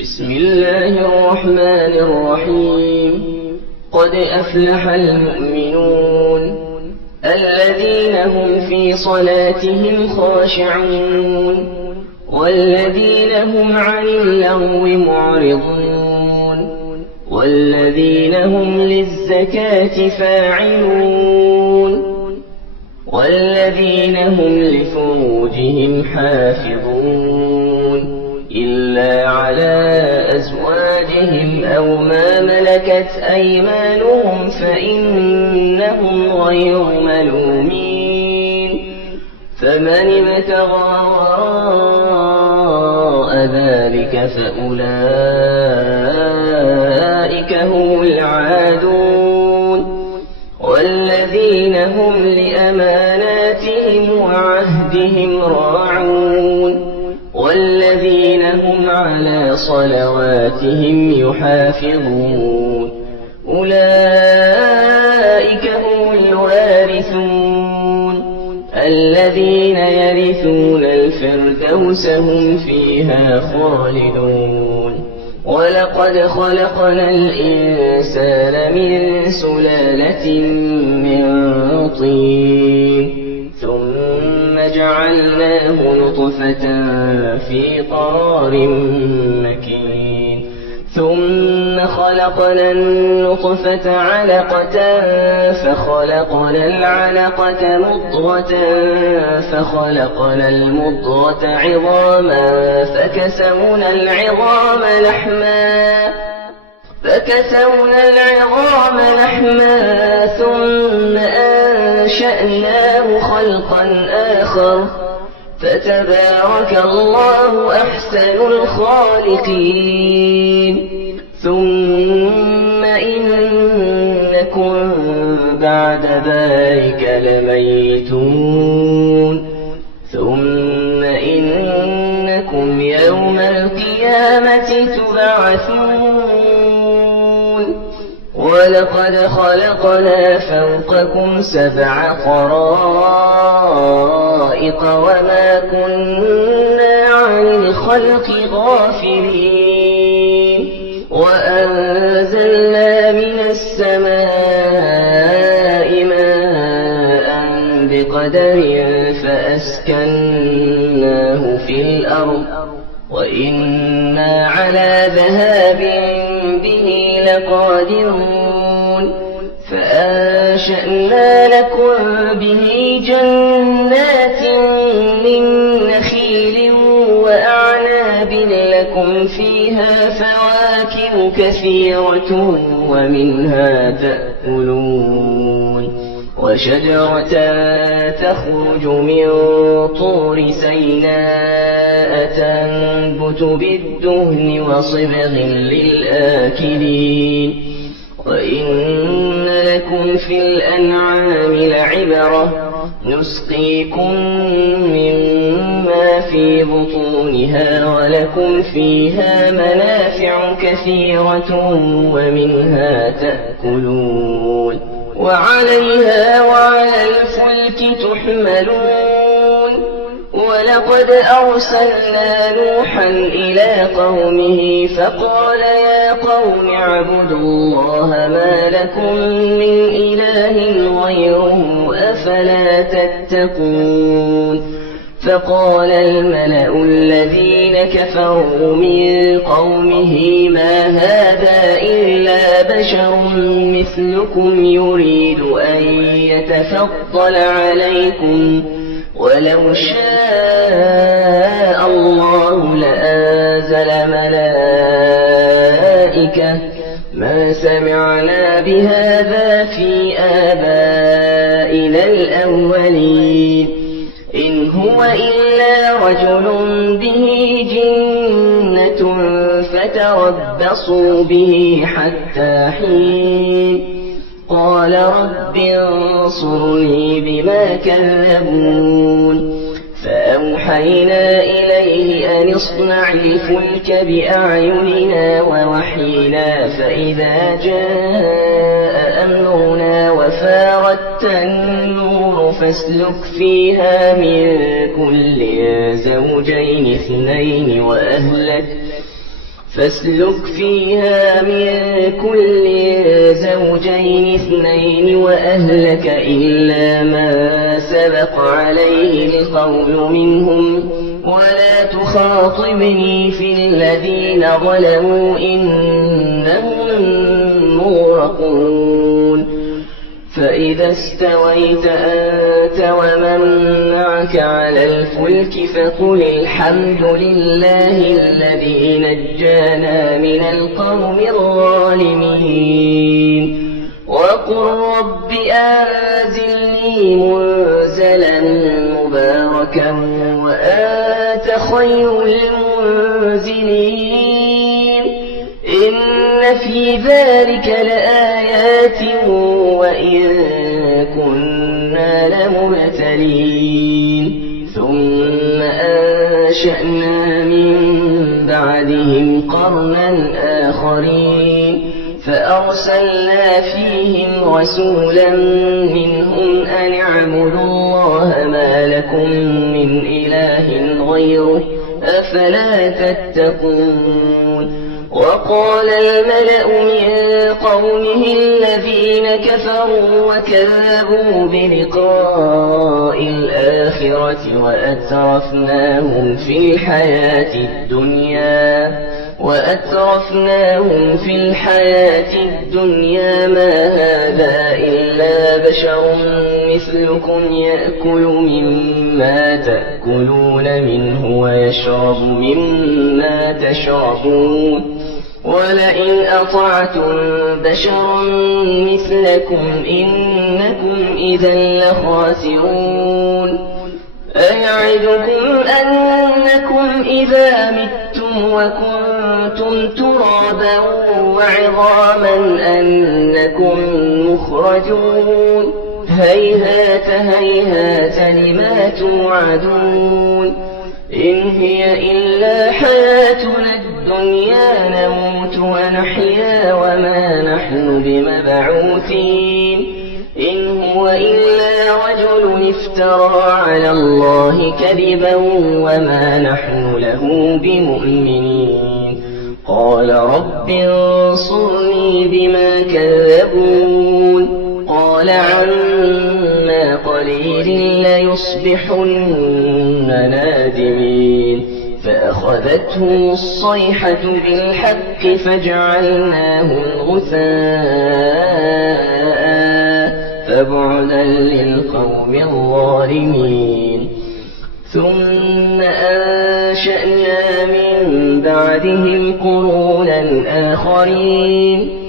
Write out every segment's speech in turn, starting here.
بسم الله الرحمن الرحيم. قد أفلح المؤمنون الذين هم في صلاتهم خاشعون والذين هم عن اللغو معرضون والذين هم للزكاة فاعلون والذين هم لفروجهم حافظون إلا على أزواجهم أو ما ملكت أيمانهم فإنهم غير ملومين. فمن ابتغى وراء ذلك فأولئك هم العادون والذين هم لأماناتهم وعهدهم راعون والذين هم على صلواتهم يحافظون. أولئك هم الوارثون الذين يرثون الفردوس هم فيها خالدون. ولقد خلقنا الإنسان من سلالة من طين ثم جعلناه نطفة في قرار مكين ثم خلقنا النطفة علقة فخلقنا العلقة مضغة فخلقنا المضغة عظاما فكسونا العظام لحما ثم أنشأناه خلقا آخر فتبارك الله أحسن الخالقين. ثم إنكم بعد ذلك لميتون ثم إنكم يوم القيامة تبعثون. ولقد خلقنا فوقكم 7 طرائق وما كنا عن الخلق غافلين. وأنزلنا من السماء ماء بقدر فأسكناه في الأرض وإنا على ذهاب به لقادرون. فأنشأنا لكم به جنات من نخيل وأعناب لكم فيها فواكه كثيرة ومنها تأكلون. وشجرة تخرج من طور سيناء تنبت بالدهن وصبغ للآكلين. وإن لكم في الأنعام لعبرة نسقيكم مما في بطونها ولكم فيها منافع كثيرة ومنها تأكلون. وعليها وعلى الفلك تحملون. ولقد أرسلنا نوحا إلى قومه فقال يا قوم اعبدوا الله ما لكم من إله غيره أفلا تتقون. فقال الملأ الذين كفروا من قومه ما هذا إلا بشر مثلكم يريد أن يتفضل عليكم ولو شاء الله لأنزل ملائكة ما سمعنا بهذا في آبائنا الأولين إن هو إلا رجل به جنة فتربصوا به حتى حين. قال رب انصرني بما كذبون. فأوحينا إليه أن اصنع الفلك بأعيننا ووحينا فإذا جاء أمرنا وفاردت النور فاسلك فيها من كل زوجين اثنين فاسلك فيها من كل زوجين اثنين وأهلك إلا ما سبق عليه القول منهم ولا تخاطبني في الذين ظلموا إنهم مغرقون فإذا استويت أنت ومن معك على الفلك فقل الحمد لله الذي نجانا من القوم الظالمين وقل رب أنزلني منزلا مباركا وأنت خير المنزلين إن في ذلك لآيات وإن كنا لمبتلين ثم أنشأنا من بعدهم قرنا آخرين فأرسلنا فيهم رسولا منهم أن اعبدوا الله ما لكم من إله غيره أفلا تتقون وقال الملأ من قومه الذين كفروا وكذبوا بلقاء الآخرة وأترفناهم في الحياة الدنيا ما هذا إلا بشر مثلكم يأكل مما تأكلون منه ويشرب مما تشربون ولئن أطعتم بشرا مثلكم إنكم إذا لخاسرون أيعدكم أنكم إذا متم وكنتم ترابا وعظاما أنكم مخرجون هيهات هيهات لما توعدون إن هي إلا حياتنا الدنيا نموت ونحيا وما نحن بمبعوثين إن هو إلا رجل افترى على الله كذبا وما نحن له بمؤمنين قال رب انصرني بما كذبون قال عما قليل ليصبحن نادمين فأخذتهم الصيحة بالحق فجعلناهم غثاء فبعدا للقوم الظالمين ثم أنشأنا من بعدهم قرونا آخرين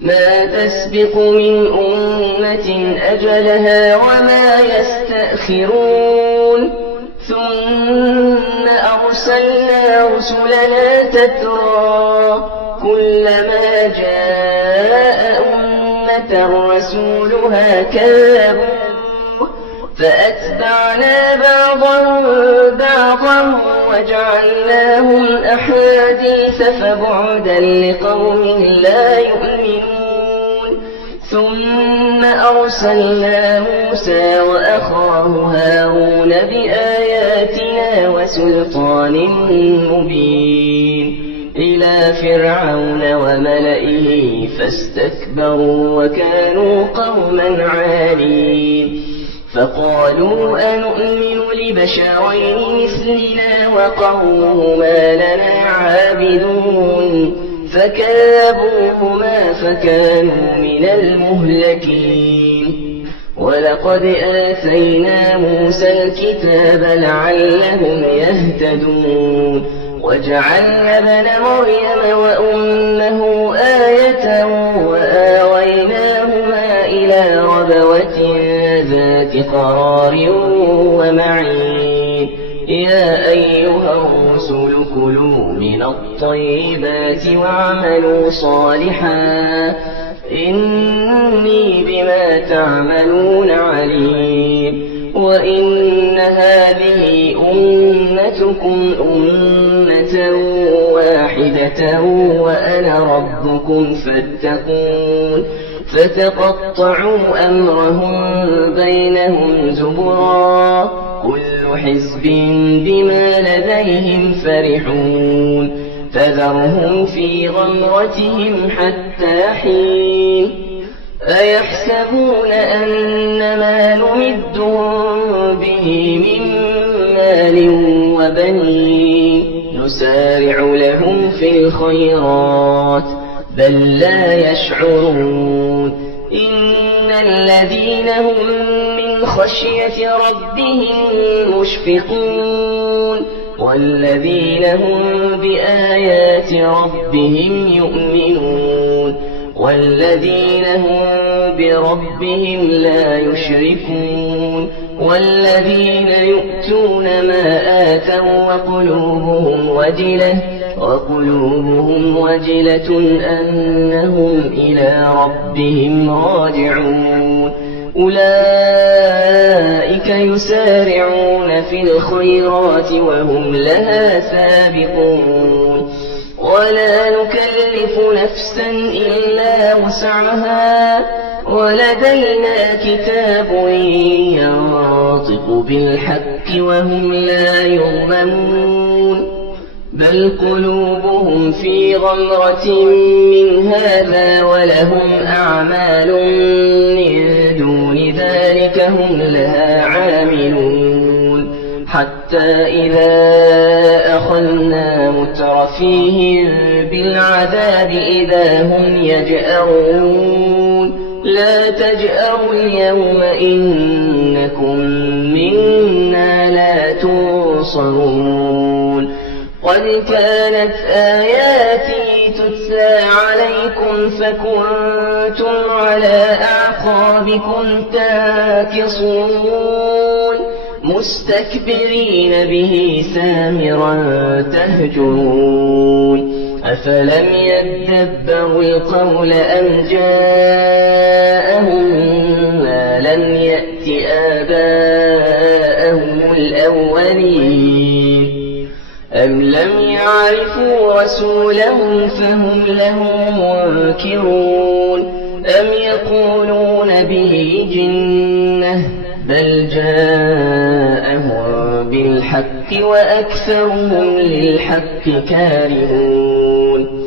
ما تسبق من أمة أجلها وما يستأخرون ثم أرسلنا رسلنا تترى كلما جاء أمة رسولها كذبوا فأتبعنا بعضهم بعضا وجعلناهم أحاديث فبعدا لقوم لا يؤمنون ثم أرسلنا موسى وأخاه هارون بآياتنا وسلطان مبين إلى فرعون وملئه فاستكبروا وكانوا قوما عالين فقالوا أنؤمن لبشرين مثلنا وقومهما لنا عابدون فكذبوهما فكانوا من المهلكين ولقد آتينا موسى الكتاب لعلهم يهتدون وجعلنا ابن مريم وأمه آية وآويناهما إلى ربوة ذات قرار ومعين يا أيها الرسل كلوا من الطيبات واعملوا صالحا إني بما تعملون عليم وإن هذه أمتكم أمة واحدة وأنا ربكم فاتقون فتقطعوا أمرهم بينهم زبرا كل حزب بما لديهم فرحون فذرهم في غمرتهم حتى حين أيحسبون أن ما نمدهم به من مال وبنين نسارع لهم في الخيرات بل لا يشعرون إن الذين هم من خشية ربهم مشفقون والذين هم بآيات ربهم يؤمنون والذين هم بربهم لا يشركون والذين يؤتون ما آتوا وقلوبهم وجلة أنهم إلى ربهم راجعون أولئك يسارعون في الخيرات وهم لها سابقون ولا نكلف نفسا إلا وسعها ولدينا كتاب ينطق بالحق وهم لا يظلمون بل قلوبهم في غمرة من هذا ولهم أعمال من دون ذلك هم لها عاملون حتى إذا أخذنا مترفيهم بالعذاب إذا هم يجأرون لا تجأروا اليوم إنكم منا لا تنصرون قد كانت آياتي تتلى عليكم فكنتم على أعقابكم تنكصون مستكبرين به سامرا تهجرون أفلم يدبروا القول أم جاءهم ما لم يأت آباءهم الأولين أم لم يعرفوا رسولهم فهم له منكرون أم يقولون به جنة بل جاءهم بالحق وأكثرهم للحق كارهون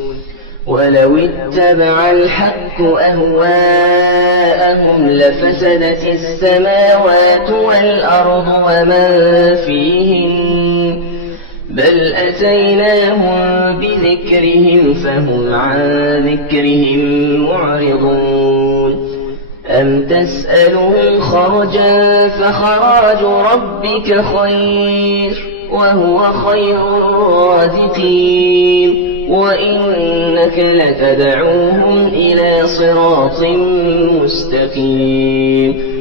ولو اتبع الحق أهواءهم لفسدت السماوات والأرض ومن فيهن بل أتيناهم بذكرهم فهم عن ذكرهم معرضون أم تسألهم خرجا فخراج ربك خير وهو خير الرازقين وإنك لتدعوهم إلى صراط مستقيم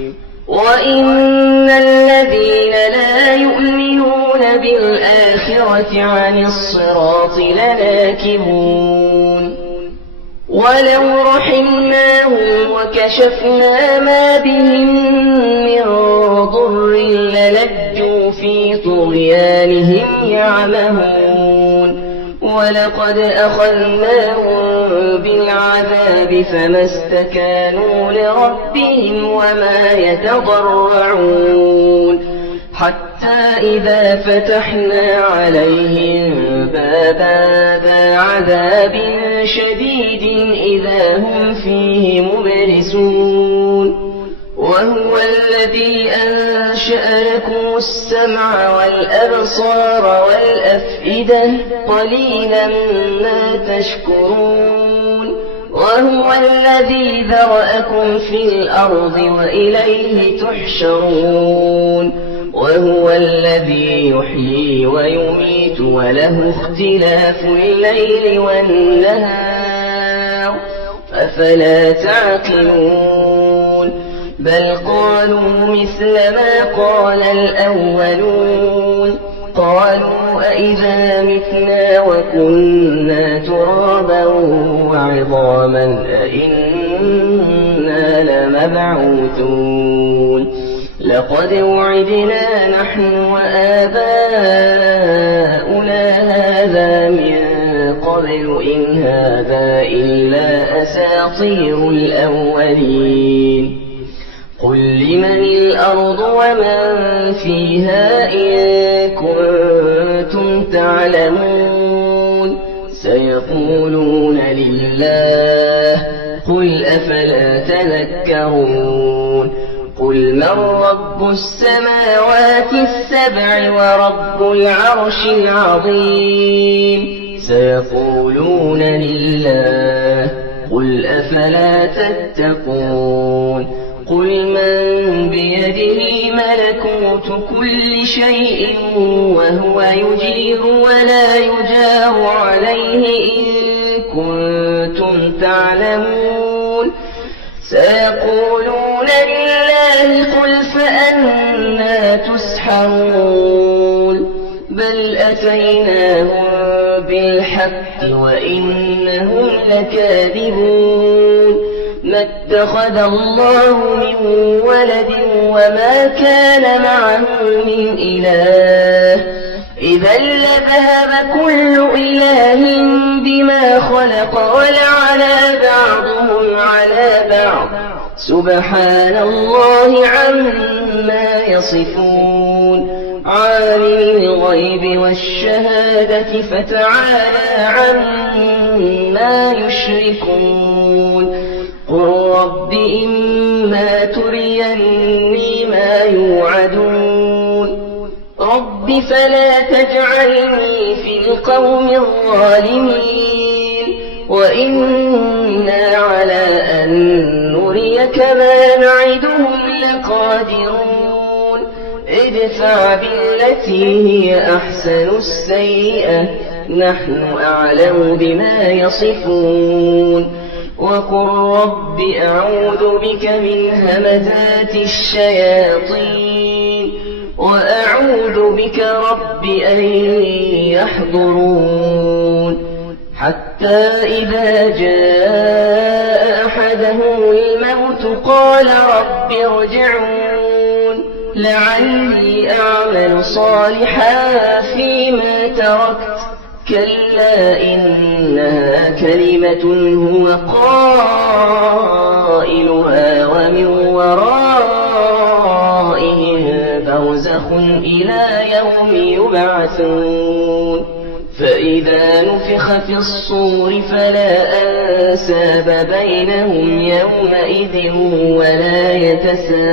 وإن الذين لا يؤمنون بالآخرة عن الصراط لناكبون ولو رحمناهم وكشفنا ما بهم من ضر للجوا في طغيانهم يعمهون ولقد أخذناهم بالعذاب فما استكانوا لربهم وما يتضرعون حتى إذا فتحنا عليهم بابا ذا عذاب شديد إذا هم فيه مبلسون وهو الذي أنشأ لكم السمع والأبصار والأفئدة قليلا ما تشكرون وهو الذي ذرأكم في الأرض وإليه تحشرون وهو الذي يحيي ويميت وله اختلاف الليل والنهار أفلا تعقلون بل قالوا مثل ما قال الأولون قالوا أئذا متنا وكنا ترابا وعظاما أئنا لمبعوثون لقد وعدنا نحن وآباؤنا هذا من قبل إن هذا إلا أساطير الأولين قل لمن الأرض ومن فيها إن كنتم تعلمون سيقولون لله قل أفلا تذكرون قل من رب السماوات السبع ورب العرش العظيم سيقولون لله قل أفلا تتقون قل من بيده ملكوت كل شيء وهو يجير ولا يجار عليه إن كنتم تعلمون سيقولون لله قل فأنى تسحرون بل أتيناهم بالحق وإنهم لكاذبون ما اتخذ الله من ولد وما كان معه من إله إذا لذهب كل إله بما خلق ولعلى بعضهم على بعض سبحان الله عما يصفون عالم الغيب والشهادة فتعالى عما يشركون قل رب إما تريني ما يوعدون رب فلا تجعلني في القوم الظالمين وإنا على أن نريك ما نعدهم لقادرون ادفع بالتي هي أحسن السيئة نحن أعلم بما يصفون وقل رب أعوذ بك من همزات الشياطين وأعوذ بك رب أن يحضرون حتى إذا جاء أحدهم الموت قال رب ارجعون لعلي أعمل صالحا فيما تركت كلا إنها كلمة هو قائلها ومن ورائهم برزخ إلى يوم يبعثون فإذا نفخ في الصور فلا أنساب بينهم يومئذ ولا يتساءلون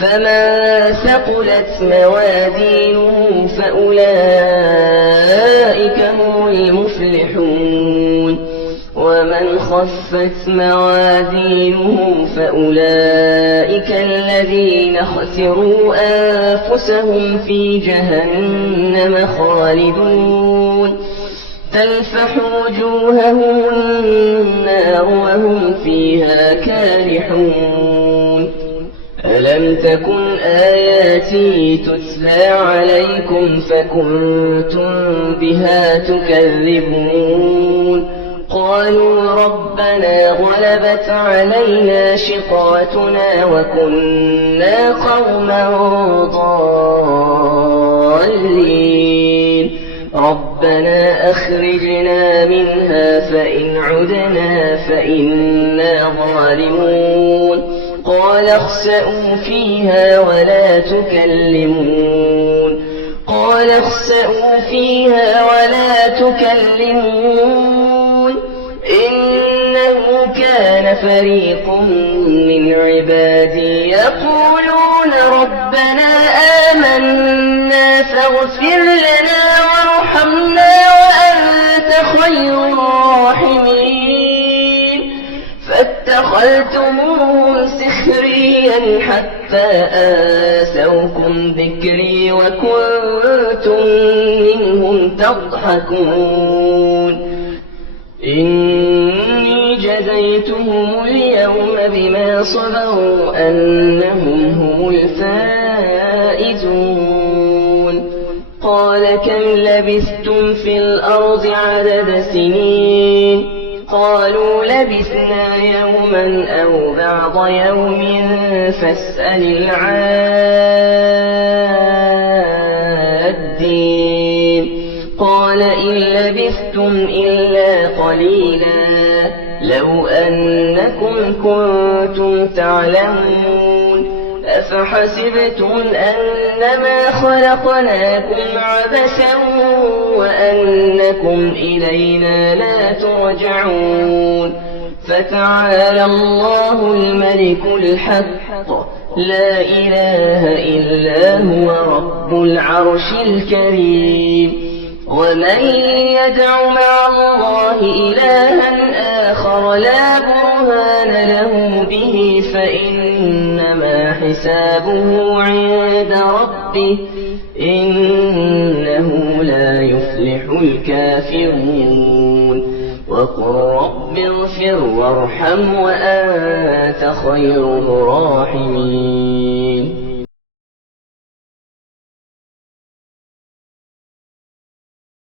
فمن ثقلت موازينه فأولئك هم المفلحون ومن خفت موازينه فأولئك الذين خسروا أنفسهم في جهنم خالدون تلفح وجوههم النار وهم فيها كالحون ألم تكن آياتي تتلى عليكم فكنتم بها تكذبون قالوا ربنا غلبت علينا شقوتنا وكنا قوما ضالين ربنا أخرجنا منها فإن عدنا فإنا ظالمون قال اخسئوا فيها ولا تكلمون قال اخسئوا فيها ولا تكلمون إنه كان فريق من عبادي يقولون ربنا آمنا فاغفر لنا وارحمنا وأنت خير الراحمين فاتخذتموهم سخريا حتى آسوكم ذكري وكنتم منهم تضحكون إني جزيتهم اليوم بما صبروا أنهم هم الفائزون قال كم لبثتم في الأرض عدد سنين قالوا لبثنا يوما أو بعض يوم فاسأل العادين قال إن لبثتم إلا قليلا لو أنكم كنتم تعلمون أفحسبتم أنما خلقناكم عبثا وأنكم إلينا لا ترجعون فتعالى الله الملك الحق لا إله إلا هو رب العرش الكريم ومن يدع مع الله إلها آخر لا برهان له به فإنما حسابه عند ربه إنه لا يفلح الكافرون وقل رب اغفر وارحم وأنت خير الراحمين